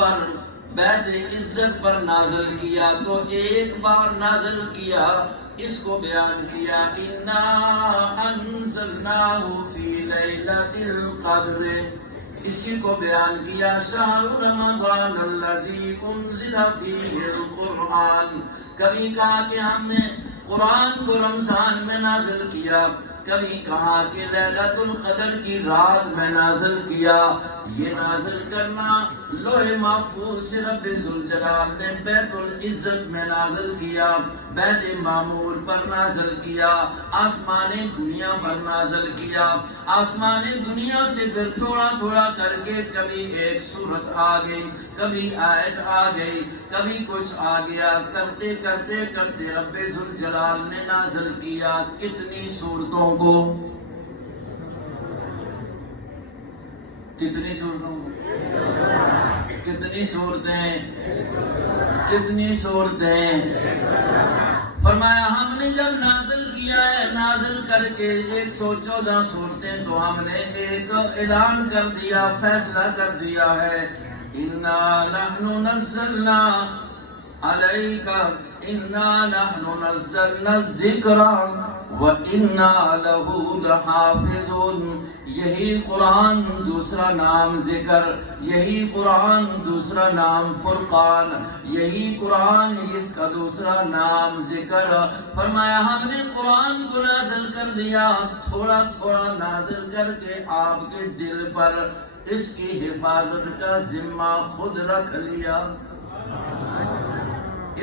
پر بیت عزت پر نازل کیا تو ایک بار نازل کیا، اس کو بیان کیا اِنَّا أَنزَلْنَاهُ فِي لَيْلَةِ الْقَدْرِ، اسی کو بیان کیا شہر رمضان الذی انزل فیہ القرآن، کبھی کہا کہ ہم نے قرآن کو رمضان میں نازل کیا، کبھی کہا کہ لیلۃ القدر کی رات میں نازل کیا۔ یہ نازل کرنا لوح محفوظ سے رب ذوالجلال نے بیت العزت میں نازل کیا، بیت معمور پر نازل کیا، آسمان دنیا پر نازل کیا۔ آسمان دنیا سے پھر تھوڑا تھوڑا کر کے کبھی ایک سورت آ گئی، کبھی آیت آ گئی، کبھی کچھ آ گیا، کرتے کرتے کرتے رب ذوالجلال نے نازل کیا کتنی سورتوں کو؟ کتنی صورتوں کو؟ کتنی صورتیں؟ کتنی صورتیں؟ فرمایا ہم نے جب نازل کیا ہے، نازل کر کے 114 صورتیں، تو ہم نے ایک اعلان کر دیا، فیصلہ کر دیا ہے اِنَّا نَحْنُ نَزَّلْنَا عَلَيْكَ اِنَّا نَحْنُ نَزَّلْنَا الذِّكْرَ وَإِنَّا لَهُ لَحَافِظُونَ۔ یہی قرآن دوسرا نام ذکر، یہی قرآن دوسرا نام فرقان، یہی قرآن اس کا دوسرا نام ذکر۔ فرمایا ہم نے قرآن کو نازل کر دیا، تھوڑا تھوڑا نازل کر کے آپ کے دل پر اس کی حفاظت کا ذمہ خود رکھ لیا،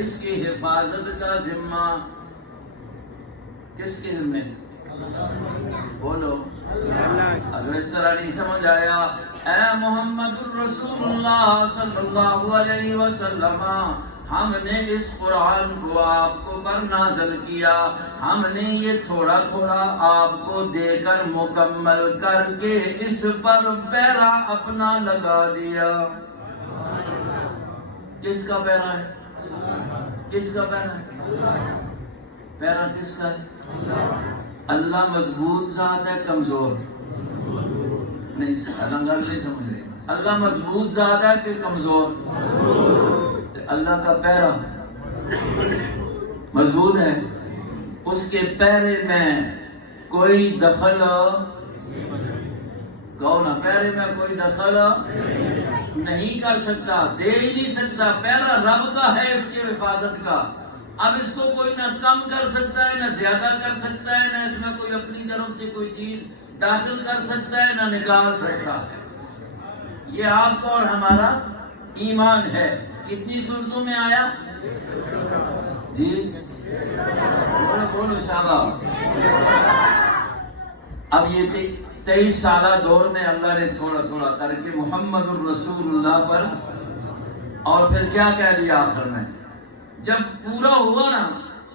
اس کی حفاظت کا ذمہ کس کے ذمہ؟ بولو۔ اگر اس طرح نہیں سمجھ آیا، اے محمد الرسول اللہ صلی اللہ علیہ وسلم، ہم نے اس قرآن کو آپ کو پر نازل کیا، ہم نے یہ تھوڑا تھوڑا آپ کو دے کر مکمل کر کے اس پر پیرا اپنا لگا دیا۔ کس کا پیرا ہے؟ کس کا پیرا ہے؟ پیرا کس کا ہے؟ اللہ مضبوط ذات ہے کمزور نہیں؟ اللہ نہیں سمجھ رہے، اللہ مضبوط ذات ہے کہ کمزور؟ اللہ کا پیرا مضبوط ہے، اس کے پیرے میں کوئی دخل، کہو نا، پیرے میں کوئی دخل نہیں کر سکتا، دے ہی نہیں سکتا۔ پیرا رب کا ہے، اس کی حفاظت کا، اب اس کو کوئی نہ کم کر سکتا ہے نہ زیادہ کر سکتا ہے، نہ اس میں کوئی اپنی طرف سے کوئی چیز داخل کر سکتا ہے نہ نکال سکتا ہے۔ یہ آپ کو اور ہمارا ایمان ہے۔ کتنی صورتوں میں آیا جی؟ بولو شاباش۔ اب یہ 23 سالہ دور میں اللہ نے تھوڑا تھوڑا کر کے محمد الرسول اللہ پر، اور پھر کیا کہہ دیا آخر میں جب پورا ہوا نا،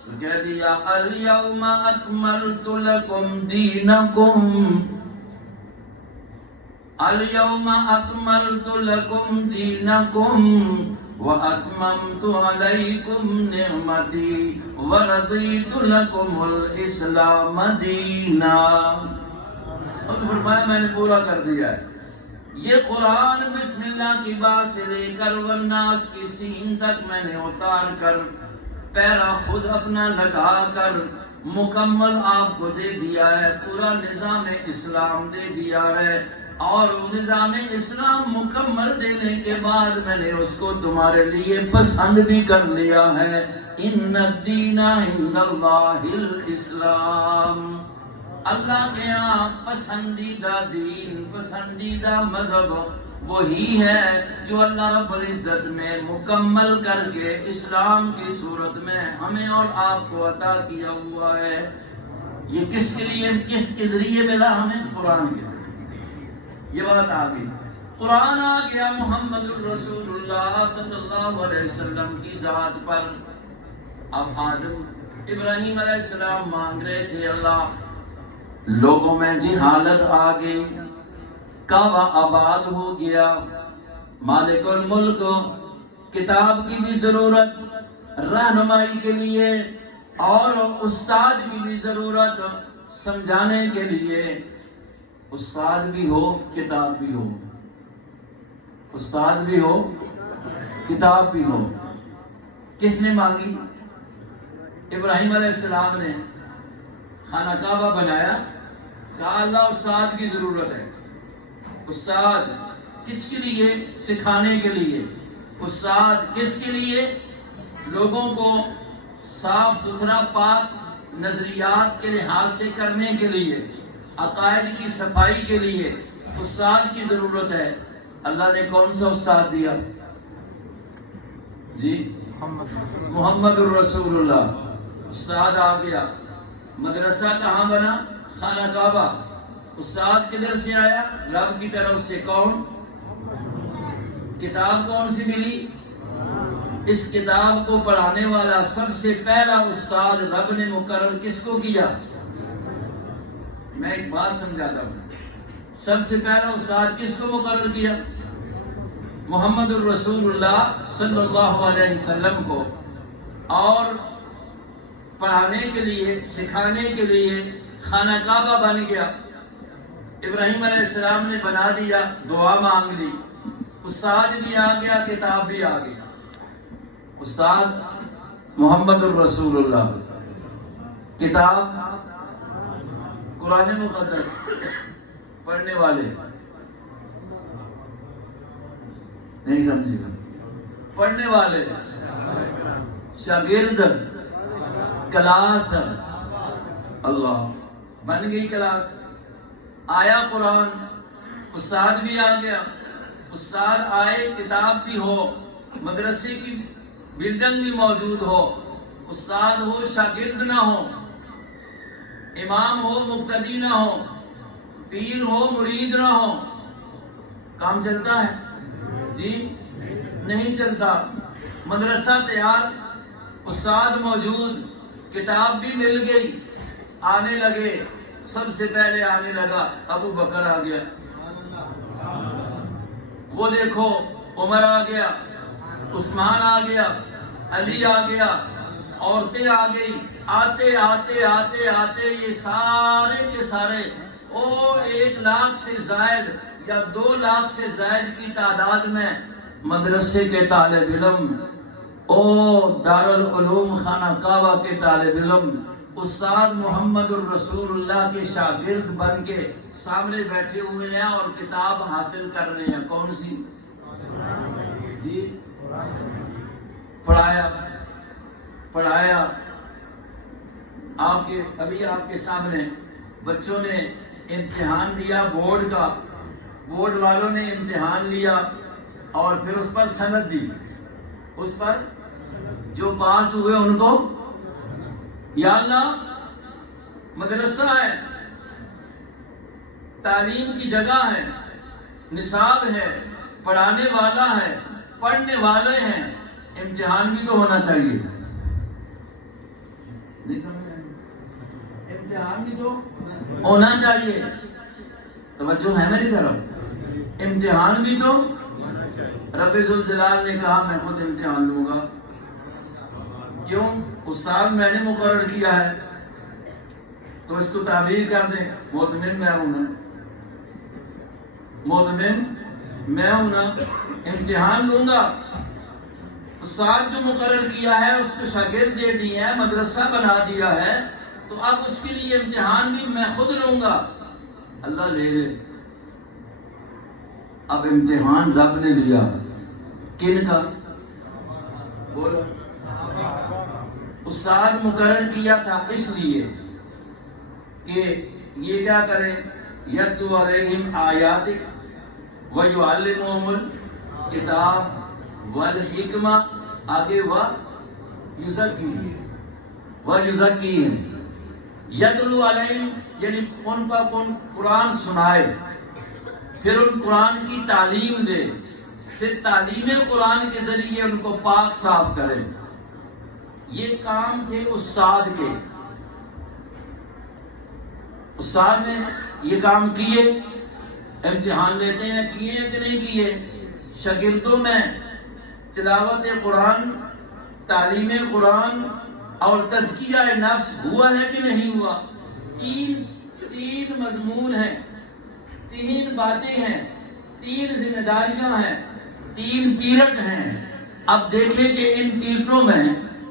تو کہہ دیا اليوم اکملت لکم دینکم، اليوم اکملت لکم دینکم واتممت علیکم نعمتی ورضیت لکم الاسلام دینا۔ اور تو فرمایا میں نے پورا کر دیا ہے۔ یہ قرآن بسم اللہ کی بات سے لے کر والناس کی سین تک میں نے اتار کر پیرا خود اپنا لگا کر مکمل آپ کو دے دیا ہے، پورا نظام اسلام دے دیا ہے، اور نظام اسلام مکمل دینے کے بعد میں نے اس کو تمہارے لیے پسند بھی کر لیا ہے۔ ان الدین عند اللہ الاسلام، اللہ کے یہاں پسندیدہ دین، پسندیدہ مذہب وہی ہے جو اللہ رب العزت نے مکمل کر کے اسلام کی صورت میں ہمیں اور آپ کو عطا کیا ہوا ہے۔ یہ کس کے لیے، کس کے ذریعے ملا ہمیں؟ قرآن کے ذریعے۔ یہ بات آ گئی، قرآن آ گیا محمد الرسول اللہ صلی اللہ علیہ وسلم کی ذات پر۔ اب آدم ابراہیم علیہ السلام مانگ رہے تھے اللہ، لوگوں میں جہالت آ گئی، کعبہ آباد ہو گیا، مالک الملک، کتاب کی بھی ضرورت، رہنمائی کے لیے، اور استاد کی بھی ضرورت، سمجھانے کے لیے استاد بھی ہو، کتاب بھی ہو، استاد بھی ہو کتاب بھی ہو۔ کس نے مانگی؟ ابراہیم علیہ السلام نے خانہ کعبہ بنایا، کہا اللہ استاد کی ضرورت ہے۔ استاد کس کے لیے؟ سکھانے کے لیے۔ استاد کس کے لیے؟ لوگوں کو صاف ستھرا پاک نظریات کے لحاظ سے کرنے کے لیے، عقائد کی صفائی کے لیے استاد کی ضرورت ہے۔ اللہ نے کون سا استاد دیا؟ جی محمد الرسول اللہ۔ استاد آ گیا۔ مدرسہ کہاں بنا؟ خانہ کعبہ۔ استاد کدھر سے آیا؟ رب کی طرف سے۔ کون؟ کتاب کون سی ملی؟ اس کتاب کو پڑھانے والا سب سے پہلا استاد رب نے مقرر کس کو کیا؟ میں ایک بات سمجھاتا ہوں، سب سے پہلا استاد کس کو مقرر کیا؟ محمد الرسول اللہ صلی اللہ علیہ وسلم کو۔ اور پڑھانے کے لیے، سکھانے کے لیے خانہ کعبہ بن گیا۔ ابراہیم علیہ السلام نے بنا دیا، دعا مانگ لی، استاد بھی آ گیا، کتاب بھی آ گئی۔ استاد محمد الرسول اللہ، کتاب قرآن مقدس، پڑھنے والے نہیں سمجھے، پڑھنے والے شاگرد، کلاس۔ اللہ، بن گئی کلاس، آیا قرآن، استاد بھی آ گیا۔ استاد آئے، کتاب بھی ہو، مدرسے کی بلڈنگ بھی موجود ہو، استاد ہو شاگرد نہ ہو، امام ہو مقتدی نہ ہو، پیر ہو مرید نہ ہو، کام چلتا ہے؟ جی نہیں چلتا۔ مدرسہ تیار، استاد موجود، کتاب بھی مل گئی، آنے لگے۔ سب سے پہلے آنے لگا ابو بکر آ گیا، وہ دیکھو عمر آ گیا، عثمان آ گیا، علی آ گیا، عورتیں آ گئی۔ آتے آتے آتے آتے یہ سارے کے سارے 1 لاکھ سے زائد یا 2 لاکھ سے زائد کی تعداد میں مدرسے کے طالب علم، دارالعلوم خانہ کعبہ کے طالب علم، استاد محمد الرسول اللہ کے شاگرد بن کے سامنے بیٹھے ہوئے ہیں اور کتاب حاصل کر رہے ہیں۔ کون سی؟ جی پڑھایا۔ ابھی آپ کے سامنے بچوں نے امتحان دیا بورڈ کا، بورڈ والوں نے امتحان لیا اور پھر اس پر سند دی، اس پر جو پاس ہوئے ان کو، یا اللہ مدرسہ ہے، تعلیم کی جگہ ہے، نصاب ہے، پڑھانے والا ہے، پڑھنے والے ہیں، امتحان بھی تو ہونا چاہیے۔ نہیں سمجھ آئے؟ امتحان بھی تو ہونا چاہیے۔ توجہ ہے میری طرف؟ امتحان بھی تو۔ رب ذوالجلال نے کہا میں خود امتحان لوں گا۔ کیوں؟ استاد میں نے مقرر کیا ہے، تو اس کو تعبیر کر دیں، مطمئن میں ہوں نا، مطمئن میں ہوں نا، امتحان لوں گا۔ استاد جو مقرر کیا ہے اس کو شاگرد دے دی ہے، مدرسہ بنا دیا ہے، تو اب اس کے لیے امتحان بھی میں خود لوں گا۔ اللہ لے لے۔ اب امتحان رب نے لیا، کن کا؟ بولو۔ استاد مقرر کیا تھا اس لیے کہ یہ کیا کریں، یتلو علیہم آیاتک ویعلمہم الکتاب والحکمہ، آگے ویزکیہم، یتلو علیہم یعنی ان پر قرآن سنائے، پھر ان قرآن کی تعلیم دے، پھر تعلیم قرآن کے ذریعے ان کو پاک صاف کرے۔ یہ کام تھے استاد کے۔ استاد نے یہ کام کیے، امتحان لیتے ہیں، کیے کہ نہیں کیے؟ شاگردوں میں تلاوت قرآن، تعلیم قرآن اور تزکیہ نفس ہوا ہے کہ نہیں ہوا؟ تین مضمون ہیں، 3 باتیں ہیں، 3 ذمہ داریاں ہیں، 3 پیریڈ ہیں، اب دیکھیں کہ ان تینوں میں،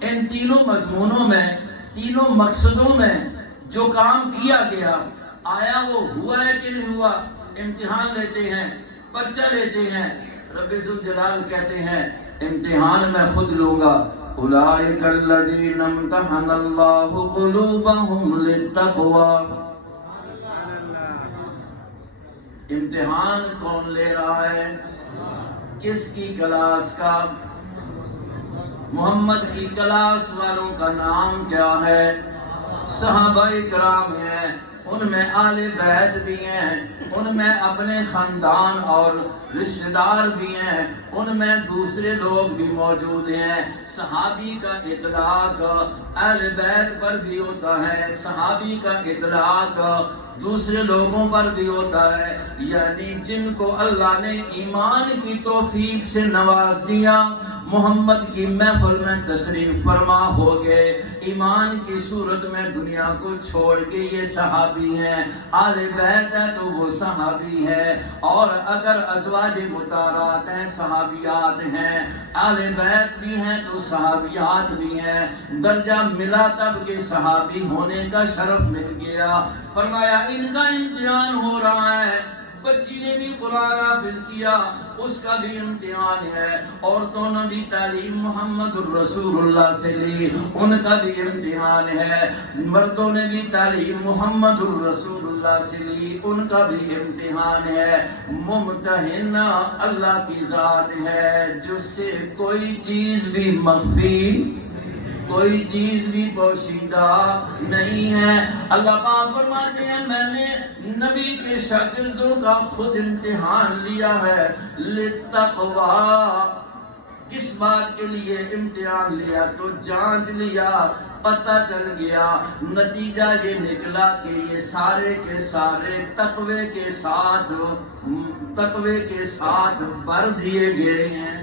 ان تینوں مضمونوں میں، تینوں مقصدوں میں جو کام کیا گیا، آیا وہ ہوا ہے کہ نہیں ہوا؟ امتحان لیتے ہیں، پرچہ لیتے ہیں، رب ذوالجلال کہتے ہیں امتحان میں خود لوں گا۔ اولئک الذین امتحن اللہ قلوبہم للتقوی۔ امتحان کون لے رہا ہے؟ کس کی کلاس کا؟ محمد کی کلاس والوں کا نام کیا ہے؟ صحابہ کرام ہیں، ان میں آل بیت بھی ہیں، ان میں اپنے خاندان اور رشتہ دار بھی ہیں، ان میں دوسرے لوگ بھی موجود ہیں۔ صحابی کا اطلاق اہل بیت پر بھی ہوتا ہے، صحابی کا اطلاق دوسرے لوگوں پر بھی ہوتا ہے، یعنی جن کو اللہ نے ایمان کی توفیق سے نواز دیا، محمد کی محفل میں تشریف فرما ہو گئے، ایمان کی صورت میں دنیا کو چھوڑ کے یہ صحابی ہیں۔ آل بیت ہے تو وہ صحابی ہے، اور اگر ازواج مطہرات ہیں صحابیات ہیں، آل بیت بھی ہیں تو صحابیات بھی ہیں، درجہ ملا تب کہ صحابی ہونے کا شرف مل گیا۔ فرمایا ان کا امتحان ہو رہا ہے، بچی نے بھی قرآن حافظ کیا، اس کا بھی امتحان ہے، عورتوں نے بھی تعلیم محمد الرسول اللہ سے لی، ان کا بھی امتحان ہے، مردوں نے بھی تعلیم محمد الرسول اللہ سے لی، ان کا بھی امتحان ہے۔ ممتحن اللہ کی ذات ہے جس سے کوئی چیز بھی مخفی، کوئی چیز بھی پوشیدہ نہیں ہے۔ اللہ پاک فرماتے ہیں میں نے نبی کے شاگردوں کا خود امتحان لیا ہے، للتقوی۔ کس بات کے لیے امتحان لیا؟ تو جانچ لیا، پتہ چل گیا، نتیجہ یہ نکلا کہ یہ سارے کے سارے تقوی کے ساتھ بھر دیے گئے ہیں۔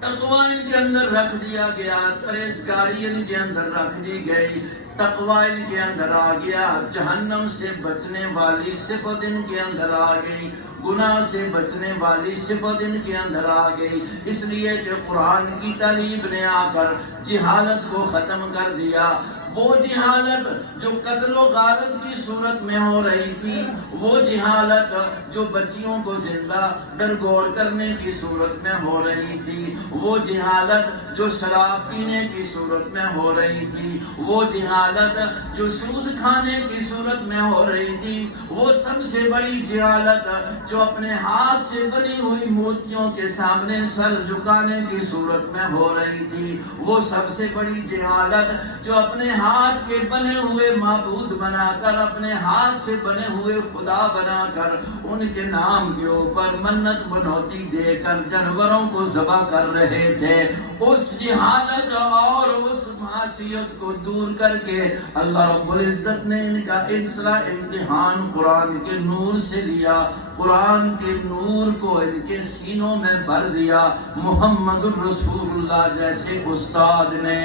تقوی ان کے اندر رکھ دیا گیا، پرہیزگاری ان کے اندر رکھ دی گئی، تقوی ان کے اندر آ گیا، جہنم سے بچنے والی صفت ان کے اندر آ گئی، گناہ سے بچنے والی صفت ان کے اندر آ گئی، اس لیے کہ قرآن کی تعلیم نے آ کر جہالت کو ختم کر دیا۔ وہ جہالت جو قتل و غارت کی صورت میں ہو رہی تھی، وہ جہالت جو بچیوں کو زندہ درگور کرنے کی صورت میں ہو رہی تھی، وہ جہالت جو شراب پینے کی صورت میں ہو رہی تھی، وہ جہالت جو سود کھانے کی صورت میں ہو رہی تھی، وہ سب سے بڑی جہالت جو اپنے ہاتھ سے بنی ہوئی مورتیوں کے سامنے سر جھکانے کی صورت میں ہو رہی تھی، وہ سب سے بڑی جہالت جو اپنے ہاتھ کے بنے ہوئے معبود بنا کر، اپنے ہاتھ سے بنے ہوئے خدا بنا کر، ان کے نام کے اوپر منت منوتی دے کر جانوروں کو ذبح کر رہے تھے، اس جہالت اور اس معصیت کو دور کر کے اللہ رب العزت نے ان کا انسرا امتحان قرآن کے نور سے لیا، قرآن کے نور کو ان کے سینوں میں بھر دیا۔ محمد الرسول اللہ جیسے استاد نے،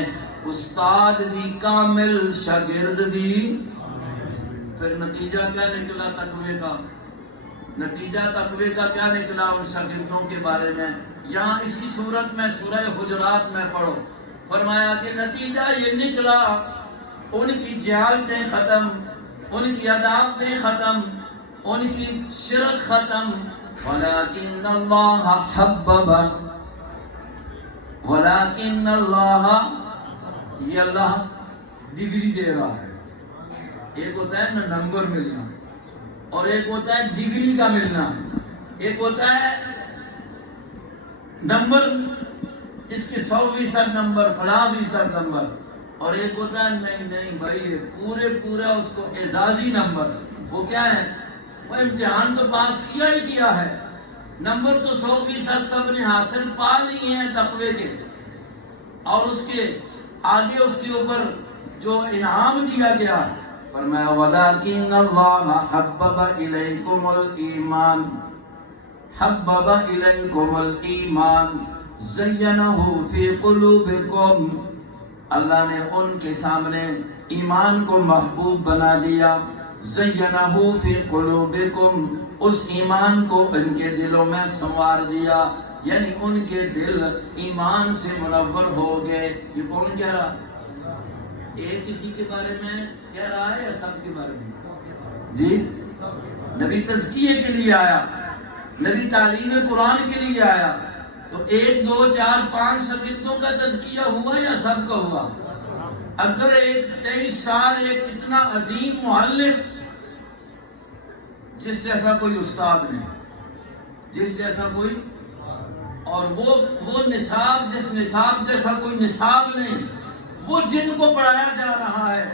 استاد بھی کامل، شاگرد بھی۔ پھر نتیجہ کیا نکلا تقوی کا؟ نتیجہ تقوی کا کیا نکلا ان شاگردوں کے بارے میں؟ یہاں اسی صورت میں سورہ حجرات میں پڑھو، فرمایا کہ نتیجہ یہ نکلا ان کی جہالتیں ختم، ان کی عداوتیں ختم، ان کی شرک ختم۔ وَلَكِنَّ اللَّهَ حَبَّبَ، وَلَكِنَّ اللَّهَ، یہ اللہ ڈگری دے رہا ہے۔ ایک ہوتا ہے نا نمبر ملنا، اور ایک ہوتا ہے ڈگری کا ملنا۔ ایک ہوتا ہے نمبر، اس کے 100% نمبر، 50% نمبر، اور ایک ہوتا ہے نہیں بھائی پورا اس کو اعزازی نمبر۔ وہ کیا ہے؟ وہ امتحان تو پاس کیا ہی کیا ہے، نمبر تو 100% سب نے حاصل پا لی ہیں تقوی کے، اور اس کے آگے اس کے اوپر جو انعام دیا گیا، فرمایا وَلَكِنَّ اللَّهَ حَبَّبَ إِلَيْكُمُ الْإِيمَانَ، حَبَّبَ إِلَيْكُمُ الْإِيمَانَ زَيَّنَهُ فِي قُلُوبِكُمْ، اللہ نے ان کے سامنے ایمان کو محبوب بنا دیا۔ زَيَّنَهُ فِي قُلُوبِكُمْ، اس ایمان کو ان کے دلوں میں سنوار دیا۔ یعنی ان کے دل ایمان سے منور ہو گئے. یہ کون کہہ رہا؟ ایک کسی کے بارے میں کہہ رہا ہے یا سب کے بارے میں؟ جی نبی تزکیے کے لیے آیا، نبی تعلیم قرآن کے لیے آیا، تو 1 2 4 5 شاگردوں کا تزکیہ ہوا یا سب کا ہوا؟ اگر ایک 23 سال ایک اتنا عظیم معلم جس جیسا کوئی استاد نہیں، جس جیسا کوئی، اور وہ نصاب، جس نصاب جیسا کوئی نصاب نہیں، وہ جن کو پڑھایا جا رہا ہے،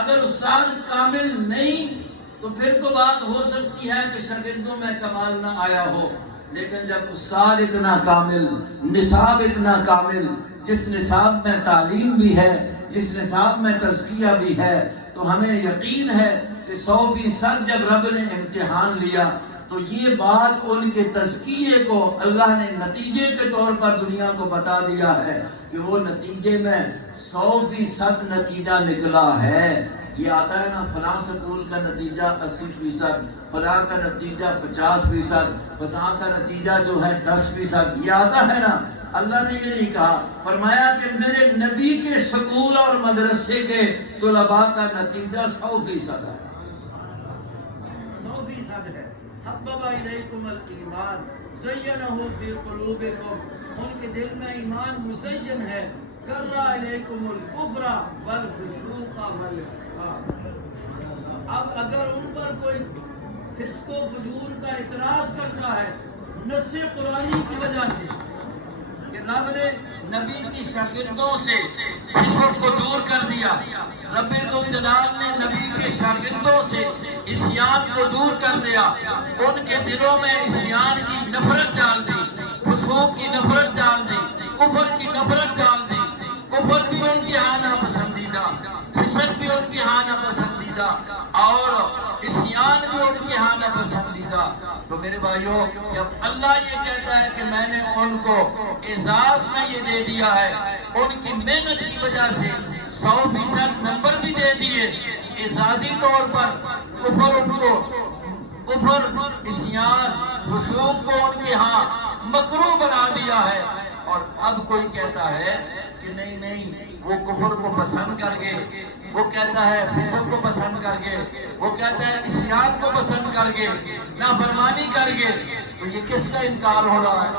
اگر استاد کامل نہیں تو پھر تو بات ہو سکتی ہے کہ شاگردوں میں کمال نہ آیا ہو. لیکن جب استاد اتنا کامل، نصاب اتنا کامل، جس نصاب میں تعلیم بھی ہے، جس نصاب میں تزکیہ بھی ہے، تو ہمیں یقین ہے کہ 100% جب رب نے امتحان لیا تو یہ بات ان کے تزکیے کو اللہ نے نتیجے کے طور پر دنیا کو بتا دیا ہے کہ وہ نتیجے میں 100% نتیجہ نکلا ہے. یہ آتا ہے نا، فلاں سکول کا نتیجہ 80%، فلاں کا نتیجہ 50%، فلاں کا نتیجہ جو ہے 10%، یہ آتا ہے نا. اللہ نے یہ نہیں کہا، فرمایا کہ میرے نبی کے سکول اور مدرسے کے طلباء کا نتیجہ 100% ہے، 100% ہے. حبب الیکم الایمان زینہ فی قلوبکم، ان کے دل میں ایمان مزین ہے. کرہ الیکم الکفر والفسوق والعصیان. اب اگر ان پر کوئی فسق و فجور کا اعتراض کرتا ہے نص قرآنی کی وجہ سے کہ رب نے نبی کی شاگردوں سے فسق کو دور کر دیا، رب ذوالجلال نے نبی کے شاگردوں سے عصیان کو دور کر دیا، ان کے دلوں میں عصیان کی نفرت ڈال دی، فسوق کی نفرت ڈال دی، کفر کی نفرت ڈال دی. کفر بھی ان کی ہاں ناپسندیدہ، فسق بھی ان کی ہاں ناپسندیدہ، اور عصیان بھی ان کی ہاں ناپسندیدہ. تو میرے بھائیوں، جب اللہ یہ کہتا ہے کہ میں نے ان کو اعزاز میں یہ دے دیا ہے، ان کی محنت کی وجہ سے 100% نمبر بھی دے دیے اعزازی طور پر، کفر عصیان فسوق کو ان کی ہاں مکروہ بنا دیا ہے. اور اب کوئی کہتا ہے کہ نہیں وہ کفر کو پسند کر گئے، وہ کہتا ہے فسق کو پسند کر گئے، وہ کہتا ہے عصیان کو پسند کر گئے، نافرمانی کر گئے. تو یہ کس کا انکار ہو رہا ہے؟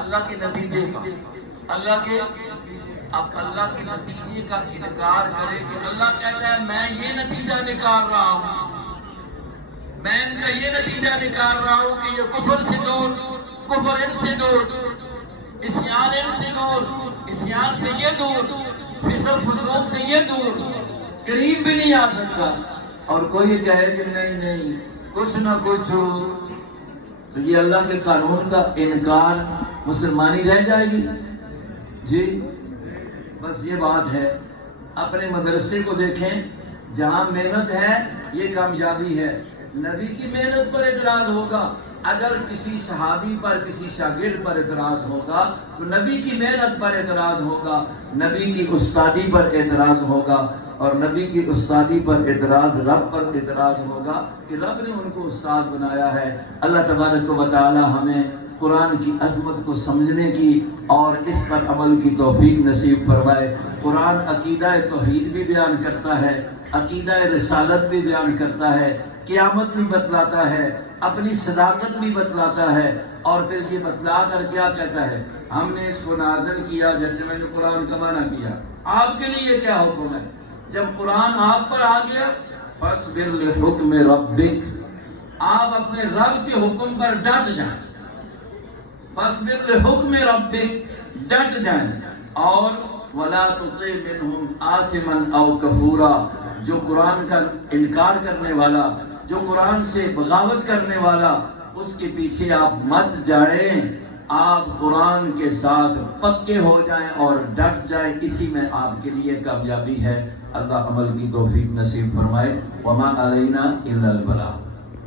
اللہ کے نتیجے کا. اللہ کے، اب اللہ کے نتیجے کا انکار کرے کہ اللہ کہتا ہے میں یہ نتیجہ نکال رہا ہوں، میں ان کا یہ نتیجہ نکال رہا ہوں کہ یہ کفر سے دور، کفر ان سے دور، عصیان ان سے دور، عصیان سے یہ دور، فسق فسوق سے یہ دور، قریب بھی نہیں آ سکتا. اور کوئی کہے کہ نہیں کچھ نہ کچھ ہو، تو یہ اللہ کے قانون کا انکار، مسلمانی رہ جائے گی. جی بس یہ بات ہے. اپنے مدرسے کو دیکھیں، جہاں محنت ہے یہ کامیابی ہے. نبی کی محنت پر اعتراض ہوگا، اگر کسی صحابی پر، کسی شاگرد پر اعتراض ہوگا تو نبی کی محنت پر اعتراض ہوگا، نبی کی استادی پر اعتراض ہوگا، اور نبی کی استادی پر اعتراض رب پر اعتراض ہوگا کہ رب نے ان کو استاد بنایا ہے. اللہ تبارک و تعالی ہمیں قرآن کی عظمت کو سمجھنے کی اور اس پر عمل کی توفیق نصیب فرمائے. قرآن عقیدہ توحید بھی بیان کرتا ہے، عقیدہ رسالت بھی بیان کرتا ہے، قیامت بھی بتلاتا ہے، اپنی صداقت بھی بتلاتا ہے، اور پھر یہ بتلا کر کیا کہتا ہے، ہم نے اس کو نازل کیا. جیسے میں نے قرآن کا معنی کیا، آپ کے لیے کیا حکم ہے؟ جب قرآن آپ پر آ گیا، فاصبر لحکم ربک، آپ اپنے رب کے حکم پر ڈٹ جائیں. فاصبر لحکم ربک، ڈٹ جائیں. اور ولا تطع منهم آثما او کفورا، جو قرآن کا انکار کرنے والا، جو قرآن سے بغاوت کرنے والا، اس کے پیچھے آپ مت جائیں. آپ قرآن کے ساتھ پکے ہو جائیں اور ڈٹ جائیں، اسی میں آپ کے لیے کامیابی ہے. اللہ عمل کی توفیق نصیب فرمائے. وما علینا الا البلاغ.